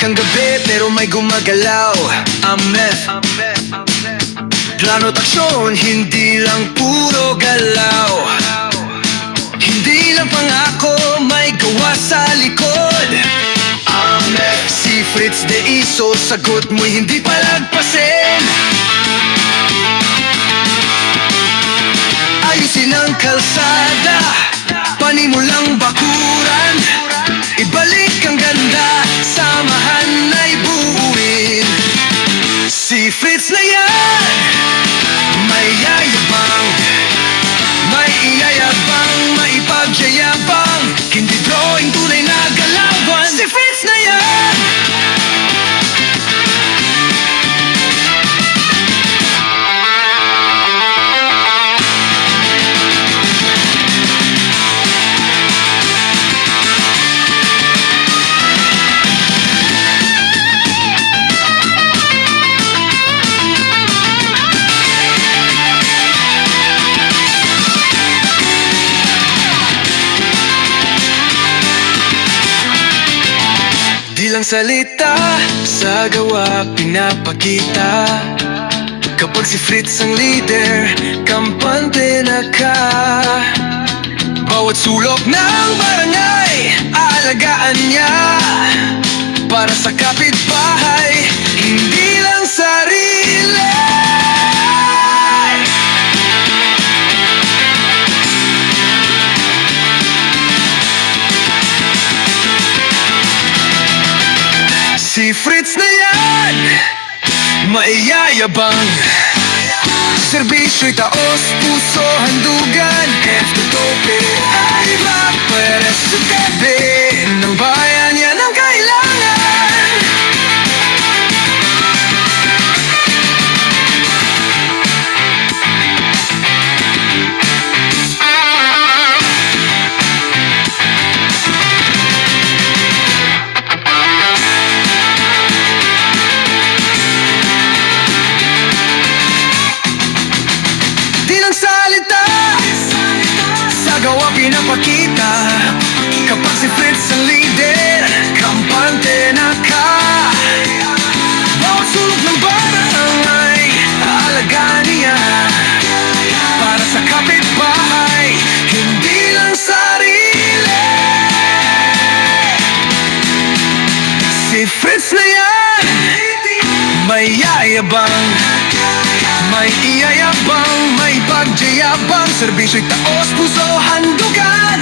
Kang gabi pero may gumagalaw ang meth. Plano't aksyon, hindi lang puro galaw. Hindi lang pangako, may gawa sa likod. Ang meth, si Fritz de Iso, sagot mo'y hindi palagpasin. Ayusin ang kalsada, panimulang bakuran. Ibalik ang ganda, samahan ay buuin. Si Fritz na yan, may yayabang, may iyayabang, may pagyayabang. Hindi drawing, tunay na galawan. Si Fritz na yan. Di lang salita, sa gawa pinapakita. Kapag si Fritz ang leader, kampante na ka. Bawat sulok ng barangay, aalagaan niya. Para sa kapitbahay, hindi lang sarili. Si Fritz na yan, maiyayabang. Serbisyo'y taos, puso, handugan. Head to tope, ay mapares sa tabi ng bayan, yan ang kailangan. Salita, sa gawa pinapakita. Kapag si Fritz ang leader, kampante na ka. Bawat sulok ng barangay, aalagaan niya. Para sa kapitbahay, hindi lang sarili. Si Fritz na yan, may yayabang, may iyayabang, may pagyayabang. Serbisyo'y taos, puso, handugan.